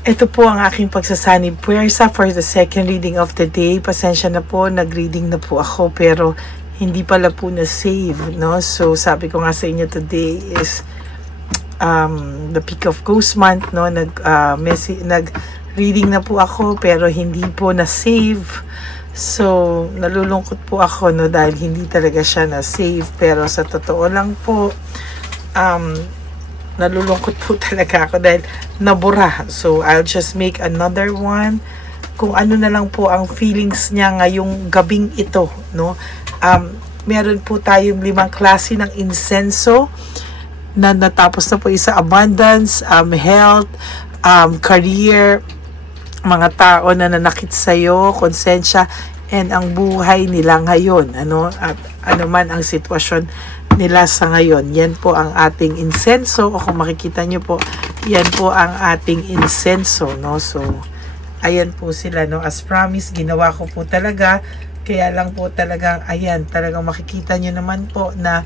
Ito po ang aking pagsasanib puwersa for the second reading of the day. Pasensya na po, nag-reading na po ako pero hindi pala po na-save, no? So, sabi ko nga sa inyo today is the peak of ghost month, no? Nag-reading na po ako pero hindi po na-save. So, nalulungkot po ako, no? Dahil hindi talaga siya na-save. Pero sa totoo lang po, nalulungkot po talaga ako dahil nabura. So, I'll just make another one. Kung ano na lang po ang feelings niya ngayong gabing ito, no? Meron po tayong 5 klase ng insenso na natapos na po isa: abundance, health, career, mga tao na nanakit sa'yo, konsensya, and ang buhay nila ngayon, ano, at ano man ang sitwasyon nila sa ngayon. Yan po ang ating insenso, o kung makikita nyo po, yan po ang ating insenso, no? So, ayan po sila, no? As promised, ginawa ko po talaga, kaya lang po talagang, ayan, talagang makikita nyo naman po na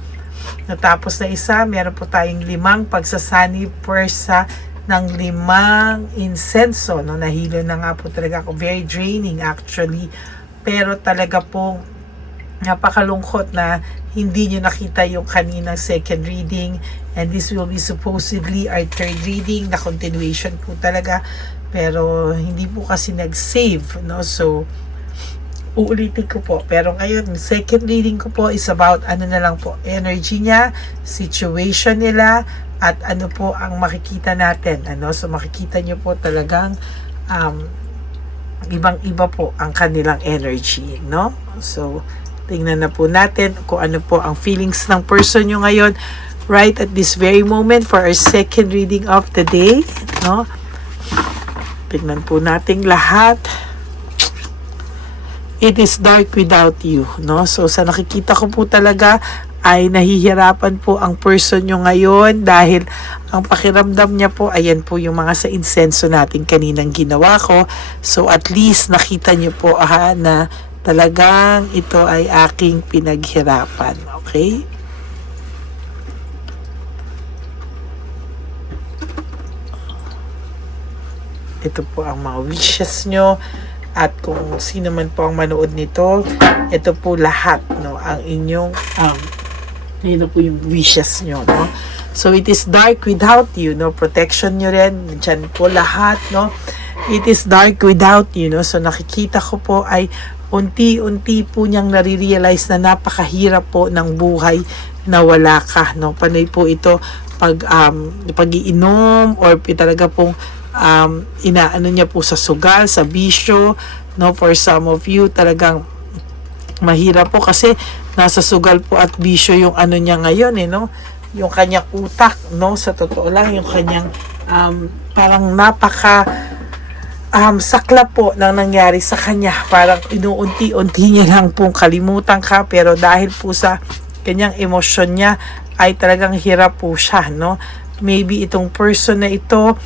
natapos na isa. Meron po tayong 5 pagsasanib puwersa ng 5 insenso, no? Nahilo na nga po talaga ako. Very draining actually, pero talaga pong napakalungkot na hindi nyo nakita yung kaninang second reading, and this will be supposedly our third reading na continuation po talaga, pero hindi po kasi nag-save, no? So, uulitin ko po. Pero ngayon, second reading ko po is about ano na lang po, energy niya, situation nila, at ano po ang makikita natin, ano? So, makikita nyo po talagang ibang-iba po ang kanilang energy, no? So, tingnan na po natin kung ano po ang feelings ng person nyo ngayon right at this very moment for our second reading of the day, no? Tingnan po natin lahat. It is dark without you, no? So, sa nakikita ko po talaga ay nahihirapan po ang person nyo ngayon dahil ang pakiramdam niya po, ayan po yung mga sa insenso natin kaninang ginawa ko. So, at least nakita nyo po na talagang ito ay aking pinaghirapan. Okay? Ito po ang mga wishes nyo. At kung sino man po ang manood nito, ito po lahat, no? Ang inyong, ito po yung wishes nyo, no? So, it is dark without you, no? Protection nyo rin. Diyan po lahat, no? It is dark without you, no? So, nakikita ko po ay unti-unti po niyang nare-realize na napakahirap po ng buhay na wala ka, no? Panay po ito pag-iinom or talaga pong inaano niya po sa sugal, sa bisyo, no? For some of you, talagang mahirap po kasi nasa sugal po at bisyo yung ano niya ngayon, no? Yung kanyang utak, no? Sa totoo lang, yung kanyang parang napaka sakla po ng nangyari sa kanya. Parang inuunti-unti niya lang pong kalimutan ka, pero dahil po sa kanyang emosyon niya ay talagang hirap po siya, no? Maybe itong person na ito,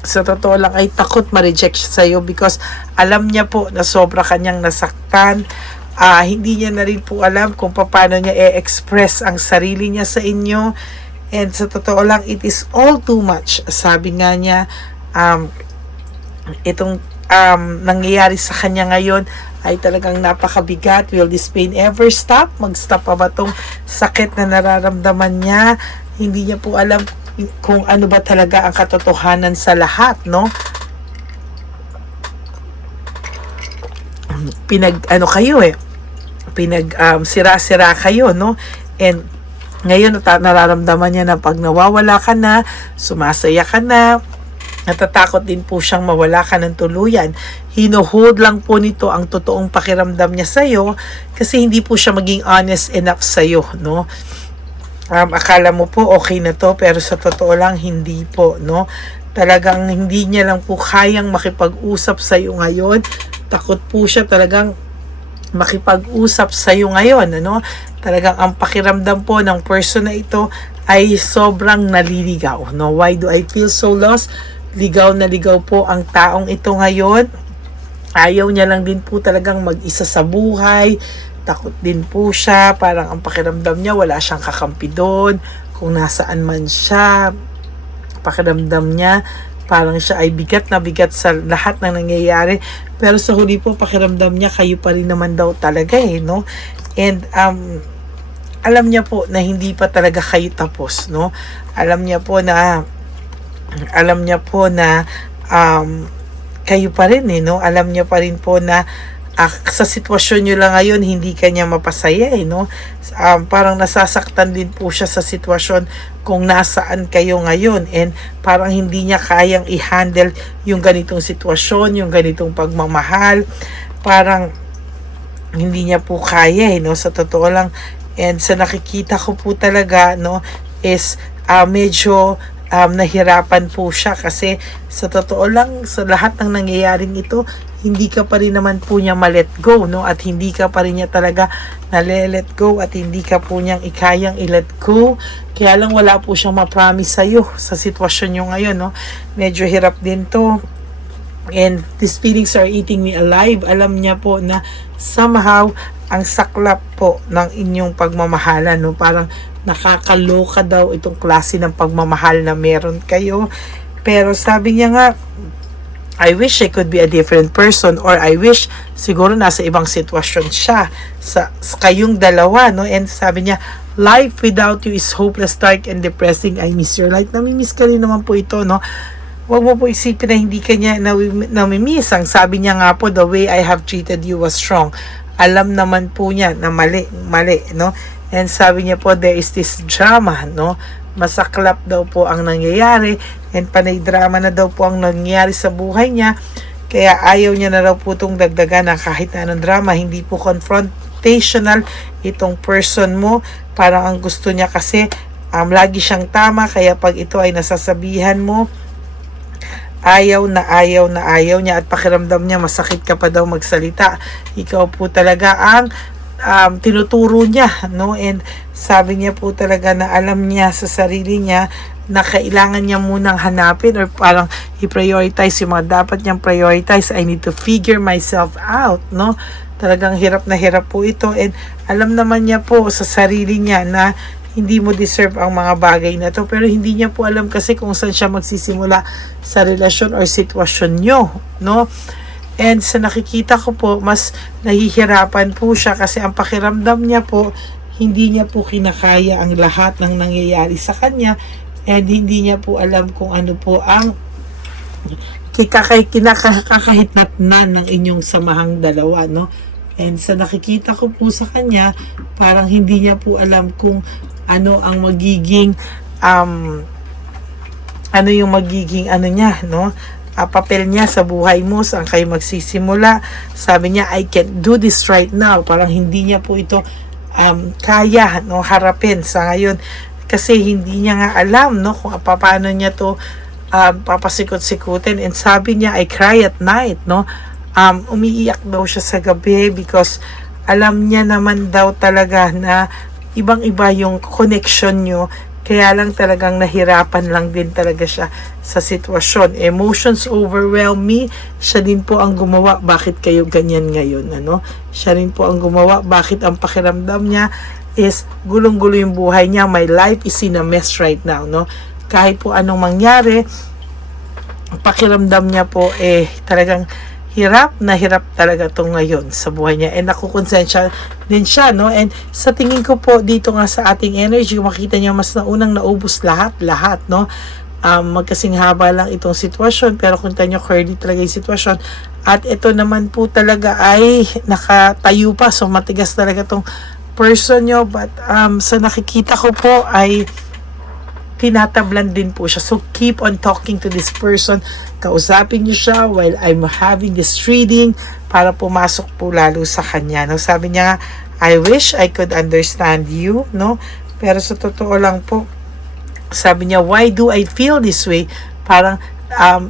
sa totoo lang ay takot ma-reject siya sa'yo because alam niya po na sobra kanyang nasaktan. Hindi niya na rin po alam kung paano niya i-express ang sarili niya sa inyo. And sa totoo lang, it is all too much. Sabi nga niya, itong nangyayari sa kanya ngayon ay talagang napakabigat. Will this pain ever stop? Mag-stop pa ba itong sakit na nararamdaman niya? Hindi niya po alam kung ano ba talaga ang katotohanan sa lahat, no? Sira-sira kayo, no? And ngayon nararamdaman niya na pag nawawala ka na, sumasaya ka na, natatakot din po siyang mawala ka ng tuluyan. Hino-hold lang po nito ang totoong pakiramdam niya sa'yo kasi hindi po siya maging honest enough sa'yo, no? Akala mo po okay na to, pero sa totoo lang hindi po, no? Talagang hindi niya lang po kayang makipag-usap sa'yo ngayon. Takot po siya talagang makipag-usap sa'yo ngayon, ano? Talagang ang pakiramdam po ng person na ito ay sobrang naliligaw, no? Why do I feel so lost? Ligaw na ligaw po ang taong ito ngayon. Ayaw niya lang din po talagang mag-isa sa buhay. Takot din po siya. Parang ang pakiramdam niya wala siyang kakampi doon. Kung nasaan man siya, pakiramdam niya parang siya ay bigat na bigat sa lahat ng nangyayari, pero sa huli po pakiramdam niya kayo pa rin naman daw talaga no. And alam niya po na hindi pa talaga kayo tapos, no. Alam niya po na kayo pa rin no. Alam niya pa rin po na sa sitwasyon nyo lang ngayon, hindi kanya mapasaya no. Parang nasasaktan din po siya sa sitwasyon kung nasaan kayo ngayon, and parang hindi niya kayang i-handle yung ganitong sitwasyon, yung ganitong pagmamahal. Parang hindi niya po kaya no, sa totoo lang. And sa nakikita ko po talaga no, is medyo nahirapan po siya, kasi sa totoo lang, sa lahat ng nangyayaring ito, hindi ka pa rin naman po niya ma-let go, no? At hindi ka pa rin niya talaga na-let go, at hindi ka po niyang ikayang i-let go. Kaya lang wala po siyang ma-promise sa'yo sa sitwasyon niyo ngayon, no? Medyo hirap din to. And these feelings are eating me alive. Alam niya po na somehow ang saklap po ng inyong pagmamahalan, no? Parang nakakaloka daw itong klase ng pagmamahal na meron kayo. Pero sabi niya nga, I wish I could be a different person, or I wish siguro nasa ibang sitwasyon siya sa kayong dalawa, no? And sabi niya, life without you is hopeless, dark, and depressing. I miss your light. Namimiss ka rin naman po ito, no? Huwag mo po isipin na hindi ka niya namimiss. Ang sabi niya nga po, the way I have treated you was wrong. Alam naman po niya na mali, no? And sabi niya po, there is this drama, no? Masaklap daw po ang nangyayari, and panay drama na daw po ang nangyayari sa buhay niya. Kaya ayaw niya na daw po itong dagdagan na kahit na anong drama. Hindi po confrontational itong person mo. Parang ang gusto niya kasi lagi siyang tama, kaya pag ito ay nasasabihan mo, ayaw niya, at pakiramdam niya masakit ka pa daw magsalita. Ikaw po talaga ang tinuturo niya, no? And sabi niya po talaga na alam niya sa sarili niya na kailangan niya munang hanapin, or parang i-prioritize yung mga dapat niyang prioritize. I need to figure myself out, no? Talagang hirap na hirap po ito, and alam naman niya po sa sarili niya na hindi mo deserve ang mga bagay na to, pero hindi niya po alam kasi kung saan siya magsisimula sa relasyon or sitwasyon nyo, no? And sa nakikita ko po, mas nahihirapan po siya kasi ang pakiramdam niya po, hindi niya po kinakaya ang lahat ng nangyayari sa kanya, and hindi niya po alam kung ano po ang kinakahitnatnan ng inyong samahang dalawa, no? And sa nakikita ko po sa kanya, parang hindi niya po alam kung ano ang magiging niya, no? Papel niya sa buhay mo, saan kayo magsisimula. Sabi niya, I can't do this right now. Parang hindi niya po ito kaya, no, harapin sa ngayon, kasi hindi niya nga alam, no, kung paano niya to papasikot-sikutin. And sabi niya, I cry at night, no? Umiiyak daw siya sa gabi because alam niya naman daw talaga na ibang-iba yung connection nyo, kaya lang talagang nahirapan lang din talaga siya sa sitwasyon. Emotions overwhelm me. Siya din po ang gumawa. Bakit kayo ganyan ngayon? Ano? Siya rin po ang gumawa. Bakit ang pakiramdam niya is gulong-gulo yung buhay niya. My life is in a mess right now, no? Kahit po anong mangyari, pakiramdam niya po talagang hirap na hirap talaga itong ngayon sa buhay niya, and nakukonsensya din siya, no? And sa tingin ko po dito nga sa ating energy, makita niya mas naunang naubos lahat, no? Magkasing haba lang itong sitwasyon, pero kung tayo curly talaga yung sitwasyon, at ito naman po talaga ay nakatayo pa, so matigas talaga itong person nyo. But sa nakikita ko po ay tinatablan din po siya. So keep on talking to this person. Kausapin niyo siya while I'm having this reading para pumasok po lalo sa kanya, no? Sabi niya, I wish I could understand you, no? Pero sa totoo lang po, sabi niya, why do I feel this way? Parang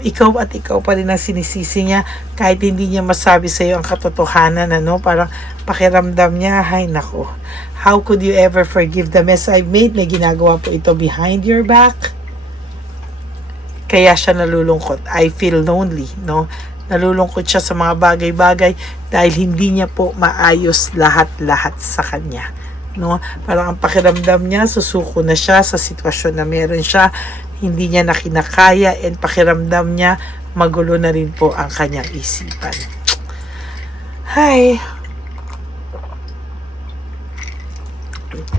ikaw at ikaw pa rin ang sinisisi niya kahit hindi niya masabi sa iyo ang katotohanan, ano? Parang pakiramdam niya, ay nako, how could you ever forgive the mess I've made? May ginagawa po ito behind your back. Kaya siya nalulungkot. I feel lonely, no? Nalulungkot siya sa mga bagay-bagay dahil hindi niya po maayos lahat-lahat sa kanya, no? Parang ang pakiramdam niya, susuko na siya sa sitwasyon na meron siya. hindi niya na kinakaya and pakiramdam niya magulo na rin po ang kanyang isipan. Hi.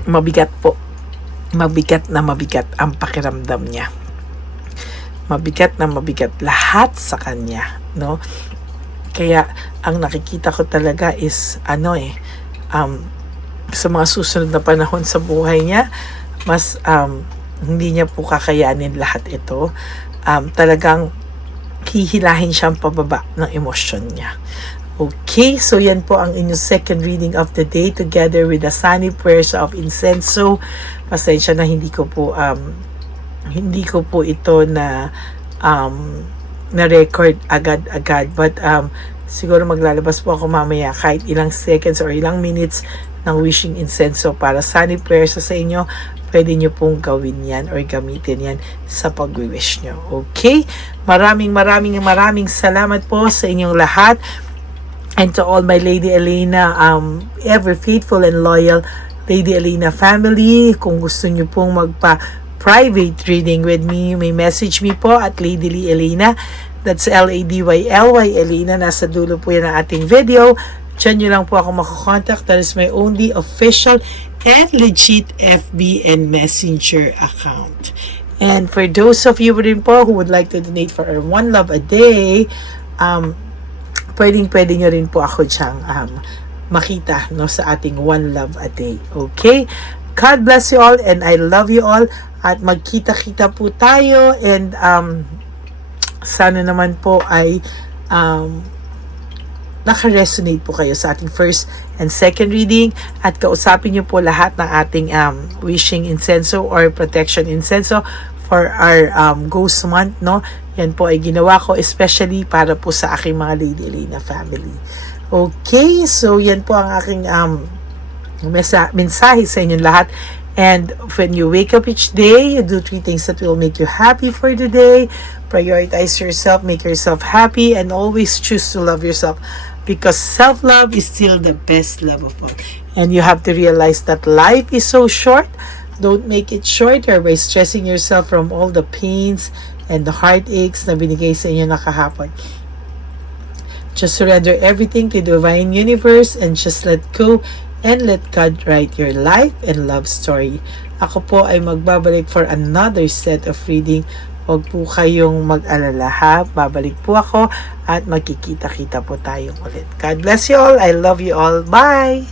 Mabigat po. Mabigat na mabigat ang pakiramdam niya. Mabigat na mabigat lahat sa kanya, no? Kaya ang nakikita ko talaga is sa mga susunod na panahon sa buhay niya, mas hindi niya po kakayanin lahat ito. Talagang hihilahin siyang pababa ng emosyon niya. Okay, so yan po ang inyong second reading of the day together with the sunny prayers of incenso. Pasensya na hindi ko po ito na record agad-agad, but siguro maglalabas po ako mamaya kahit ilang seconds or ilang minutes ng wishing incenso para sunny prayers sa inyo. Pwede nyo pong gawin yan or gamitin yan sa pag-wish nyo. Okay? Maraming salamat po sa inyong lahat. And to all my Lady Elena, ever faithful and loyal Lady Elena family, kung gusto nyo pong private reading with me, may message me po at Lady Lee Elena. That's LADYLY Elena. Nasa dulo po yan ang ating video. Diyan nyo lang po ako makakontakt. That is my only official and legit FB and Messenger account. And for those of you rin po who would like to donate for our One Love a Day, pwede nyo rin po ako diyang makita, no, sa ating One Love a Day. Okay? God bless you all and I love you all. At magkita-kita po tayo and sana naman po ay naka-resonate po kayo sa ating first and second reading at kausapin nyo po lahat ng ating wishing incenso or protection incenso for our Ghost Month, no? Yan po ay ginawa ko especially para po sa aking mga Lady Elena family. Okay, so yan po ang aking mensahe sa inyong lahat. And when you wake up each day, you do 3 things that will make you happy for the day. Prioritize yourself, make yourself happy, and always choose to love yourself because self-love is still the best love of all. And you have to realize that life is so short. Don't make it shorter by stressing yourself from all the pains and the heartaches na binigay sa inyo na kahapon. Just surrender everything to the divine universe and just let go and let God write your life and love story. Ako po ay magbabalik for another set of reading. Huwag po kayong mag-alala ha. Babalik po ako at magkikita-kita po tayong ulit. God bless you all. I love you all. Bye!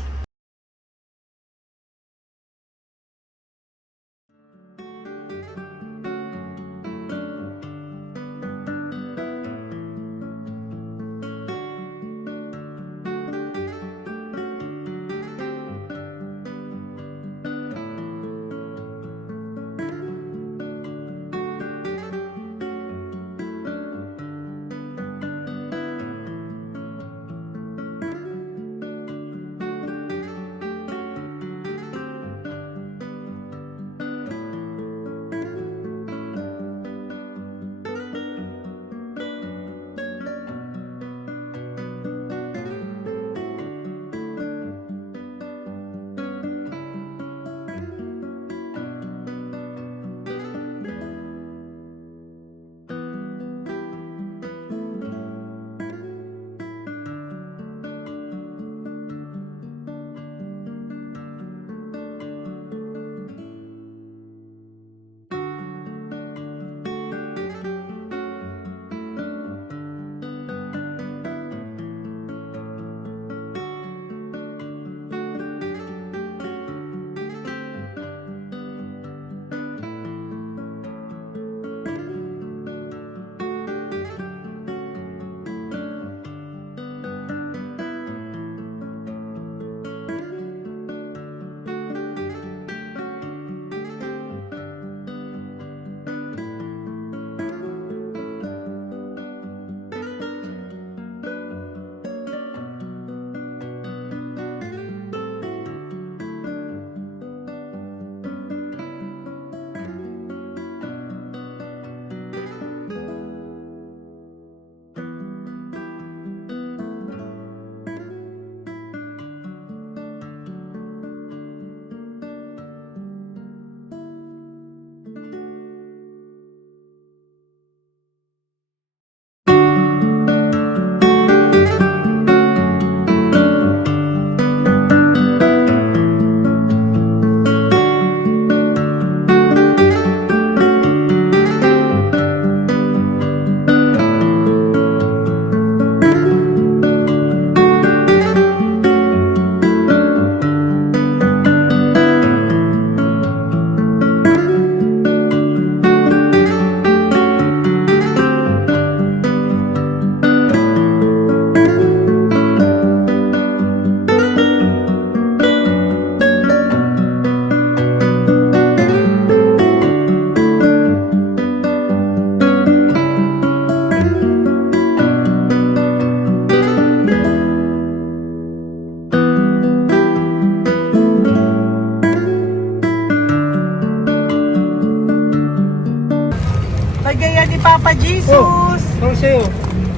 sa'yo.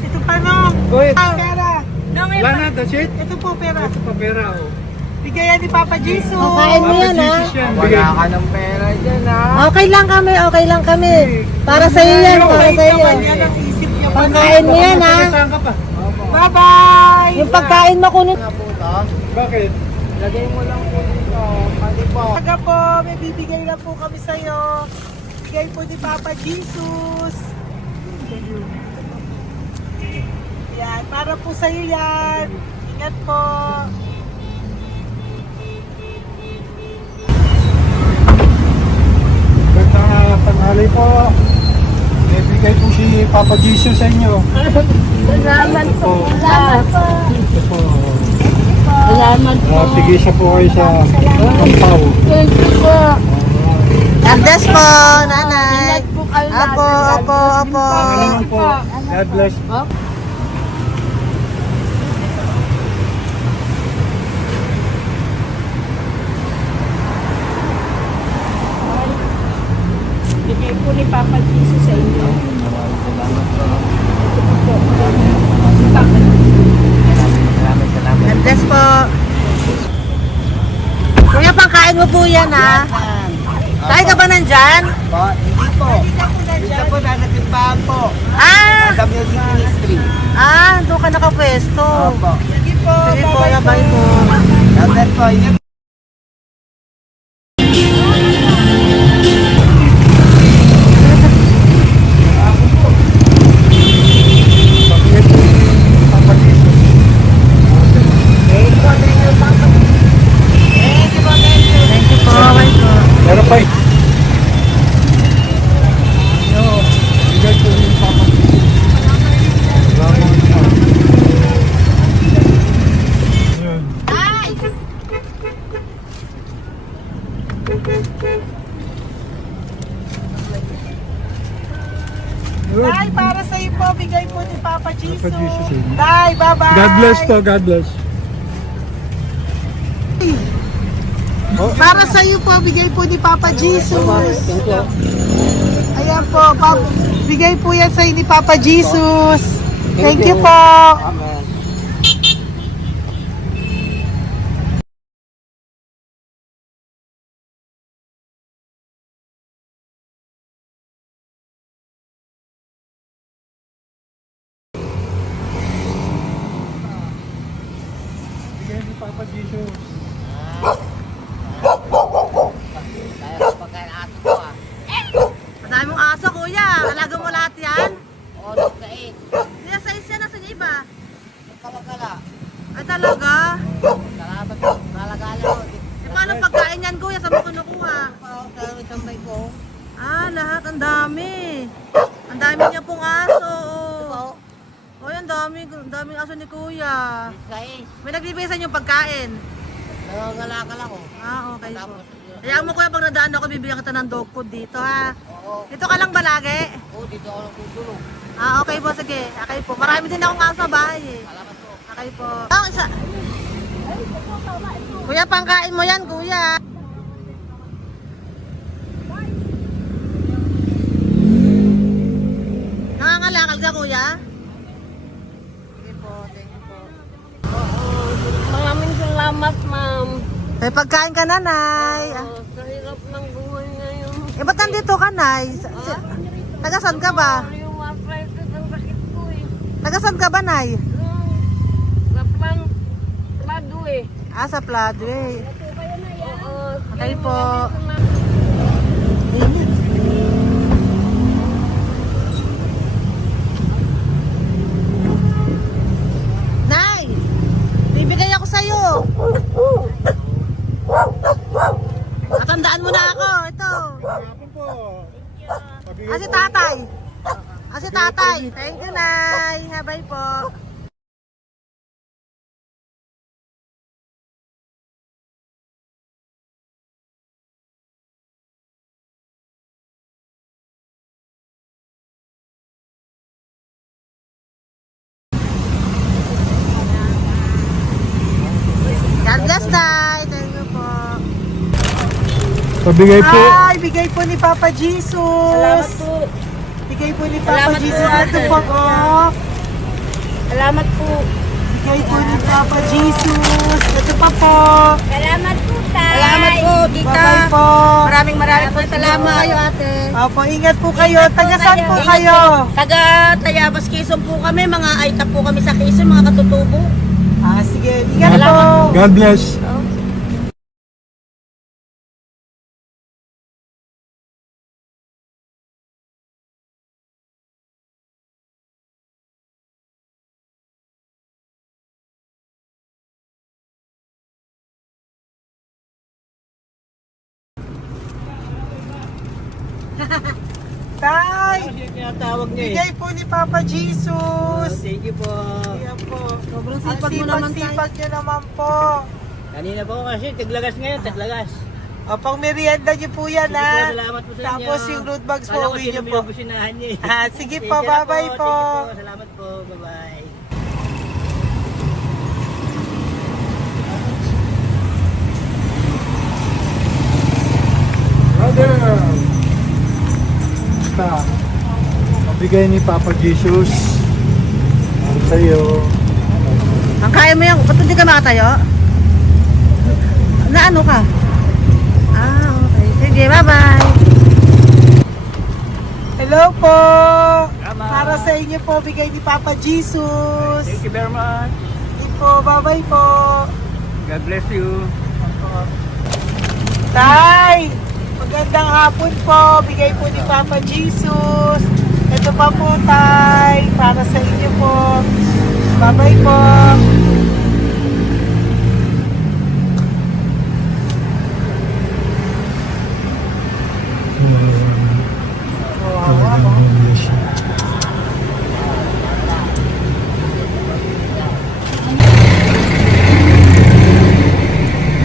Ito pa no. Go ahead. Pera. Wala na, that's it? Ito po pera. Ito pa pera, oh. Bigayan ni Papa Jesus. Kain mo yan, ha? Jesus yan. Wala ka ng pera dyan, ha? Okay lang kami, okay lang kami. Para sa iyo yan, para sa iyo. Naman yan ang isip niya. Pagkain mo yan, ha? Saan ka pa? Bye-bye! Yung pagkain mo kunin. Nga po ito. Bakit? Lagay mo lang po dito. Pati po. Taga po, may bibigay lang po kami sa'yo. Bigay po ni Papa Jesus. Yan, para po sa'yo yan. Ingat po. Gandang tanghali po. May bigay po si Papa Jesus sa inyo. Salamat po. Salamat po. Ito po. Salamat po. Tigisa po kayo sa Ampaw. Thank you po. God bless po, nanay. Apo, apo, apo. Pangalaman po. God bless. Bigay po ni Papa Jesus sa inyo. Salamat. God bless po. Kuya, pangkain mo po yan, ha? Kain ka ba nandyan? Po, hindi po. Dito po, nanatimbahan po. Ah! Sa Music Ministry. Doon ka nakapwesto. Opo. Sige po, Sige po, labay po. God bless po. Ingat. Papa Jesus. Thank you po, bye po. Meron pa eh. Yo, bigay po ni Papa Jesus. Salamat po. Yun. Yun. Tay, para sa'yo po, bigay po ni Papa Jesus. Papa Jesus, eh. Tay, bye-bye. God bless po, God bless. Para sa'yo po, bigay po ni Papa Jesus. Ayan po, bigay po yan sa'yo ni Papa Jesus. Thank you po. Amen. Bigay ni Papa Jesus. Kaya pagkain ato po, ha? Madami mong aso, kuya. Alaga mo lahat yan. Oras na eh. Hindi sa isa, nasa niya iba. Kalagala. Ay talaga. Salamat po. Kalagala ko. E paano pagkain yan, kuya? Saan mo kinukuha? Salamat tambay ko. Lahat. Ang dami. Ang dami niya pong aso. Oh, ang daming aso ni kuya. Guys, May nagbibigay sa inyong pagkain. nangangalagal ako. Okay po. Tapos, Hayaan mo kuya, pag nadaan ako, bibigyan kita ng dog food dito, ha? oo. Dito ka lang ba lagi? Dito ako natutulog. Okay po, sige. Okay po. Marami din akong aso sa bahay, eh. Salamat po. Okay po. Isa. Kuya, pangkain mo yan, kuya. Nangangalakal ka, kuya? Sige po, thank you po. Maraming salamat, ma'am. May pagkain ka, nanay. Sa hirap ng buhay ngayon. Ba't nandito ka, nay? Tagasan ka ba? Yung arthritis ang sakit ko eh. Tagasan ka ba, nay? Sa plado eh. Sa Pladway. Oo. Okay po. Nay! Bibigay ako sa'yo. Natandaan mo na ako. Ito. Ako po. Si tatay. Si tatay. Thank you, Nay. Habay po. God bless, Tay. Thank you po. Pabigay po. Ay, bigay po ni Papa Jesus. Salamat po. Bigay bigay po ni Papa Salamat po, Jesus. Ito ate. po, oh. Salamat po. Bigay po ni Papa Jesus. Ito pa po. Salamat po, tay. Salamat po, tita. Bye-bye po. Maraming po salamat. Kayo, ate. Opo, ingat po kayo. Taga saan po kayo? Taga Tayabas, Quezon po kami. Mga Aita po kami sa Quezon, mga katutubo. Sige, ingat po. God bless. Tay, Tinatawag niya bigay po ni Papa Jesus. Thank you po. Ayan po. Sobrang Ang sipag mo naman, tay. sipag niyo naman po. Kanina po kasi taglagas ngayon, taglagas. O, pang merienda niyo po yan, Sige po, ha? salamat po sa inyo. Tapos yung root bags po, Kala ko uwi sino niyo po. binabusinahan niya eh. Sige Thank po, you na bye-bye po. Thank you po. Salamat po. Bye-bye. Brother! Basta, mabigay ni Papa Jesus. Ang sa'yo. Ang kaya mo yan, ba't hindi ka makatayo? Na ano ka? Okay. Sige, bye-bye. Hello po. Tama. Para sa inyo po, bigay ni Papa Jesus. Thank you very much. Sige po, bye-bye po. God bless you. Tay, magandang hapon po. Bigay po ni Papa Jesus. Ito pa po, Tay. Para sa inyo po. Bye-bye po.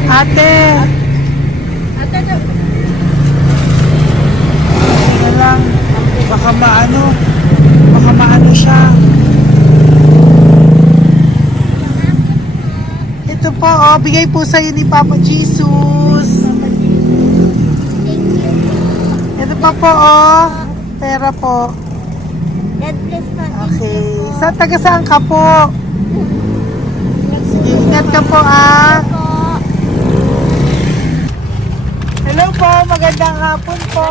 Ate. Tingnan lang. Baka maano siya. Ito po, bigay po sa'yo ni Papa Jesus. Ito pa po, pera po. God bless po. Okay. Taga saan ka po? Sige, ingat ka po, Hello po, magandang hapon po.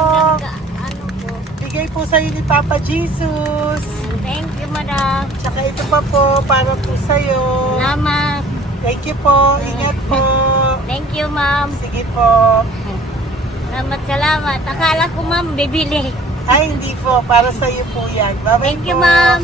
Ano po? Bigay po sa'yo ni Papa Jesus. Thank you, madam. Tsaka ito pa po, para po sa'yo. Salamat. Thank you po, ingat po. Thank you, ma'am. Sige po. Salamat. Akala ko, ma'am, bibili. Ay, hindi po, para sa'yo po yan. Bye-bye Thank you, po. ma'am.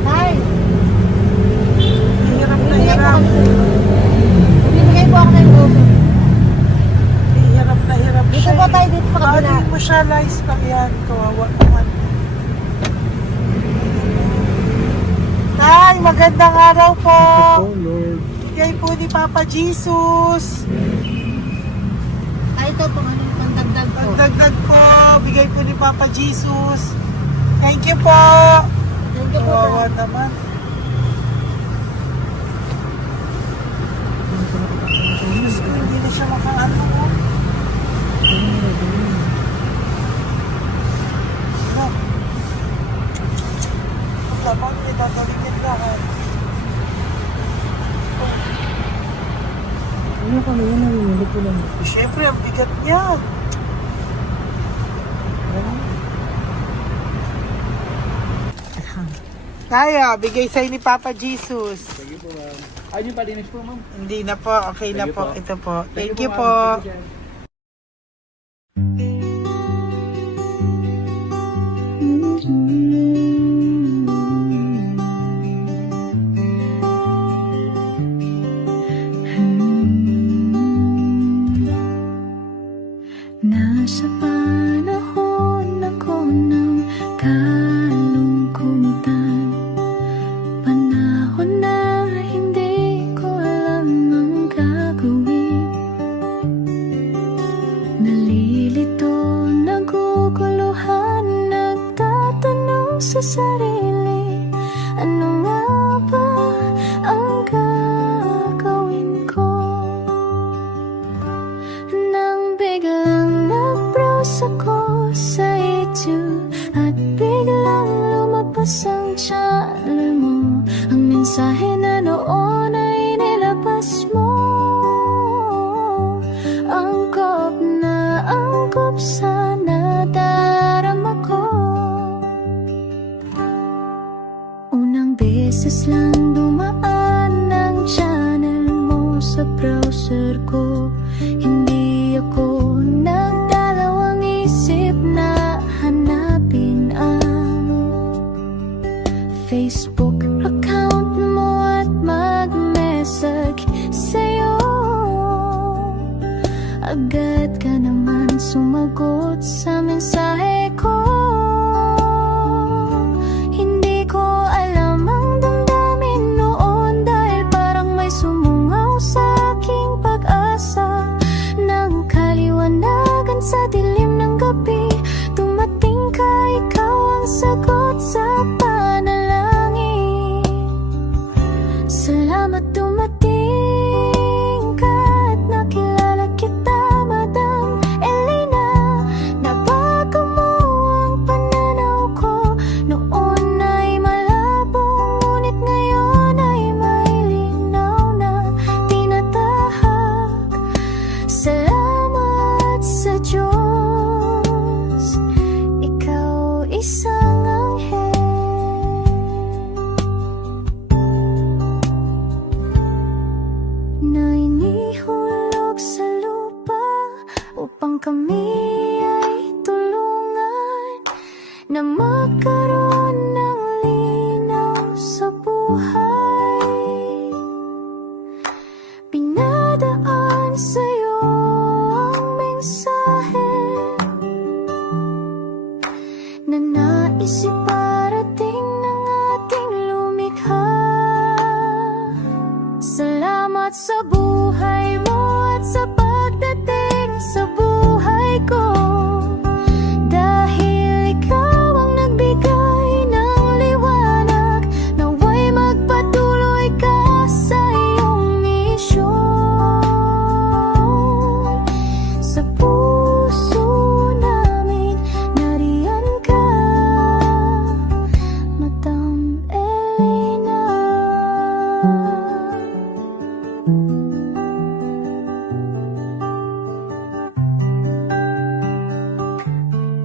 Tay, Hirap na hirap. bibigay po ako ng buso. Hirap na hirap Dito siya. po tayo, dito sa kabila. Ano mo siya, Lies, pa yan. Kawawa naman. Tay, magandang araw po. Oh, Lord. Bigay po ni Papa Jesus. Ay, ito po, ano yung pangdagdag po. Dagdag po, bigay po ni Papa Jesus. Thank you po. Thank you po, Kawawa naman. Diyos ko, hindi na siya makaano ko. Ano? Dapat may tatawagin lahat. Ano kami yun, nangyayari po lang. Siyempre, ang bigat niya. Kaya, bigay sa'yo ni Papa Jesus. Thank you po, ma'am. Ay, yung palinis po, ma'am. Hindi na po, okay na Thank you po. po. Ito po. Thank you ma'am. po. Thank you, sir. Nasa panahon ako ng kalungkutan, panahon na hindi ko alam ang gagawin. sa sarili, ano nga ba ang gagawin ko? Nang biglang nag-browse ako sa YouTube at biglang lumabas ang channel mo, ang mensahe na noon ay nilabas mo. Angkop sa nadarama ko. Unang beses lang dumaan ang channel mo sa browser ko. Hindi ako nagdalawang isip na hanapin ang Facebook account mo at mag-message sa'yo. Agad ka naman sumagot sa mensahe ko.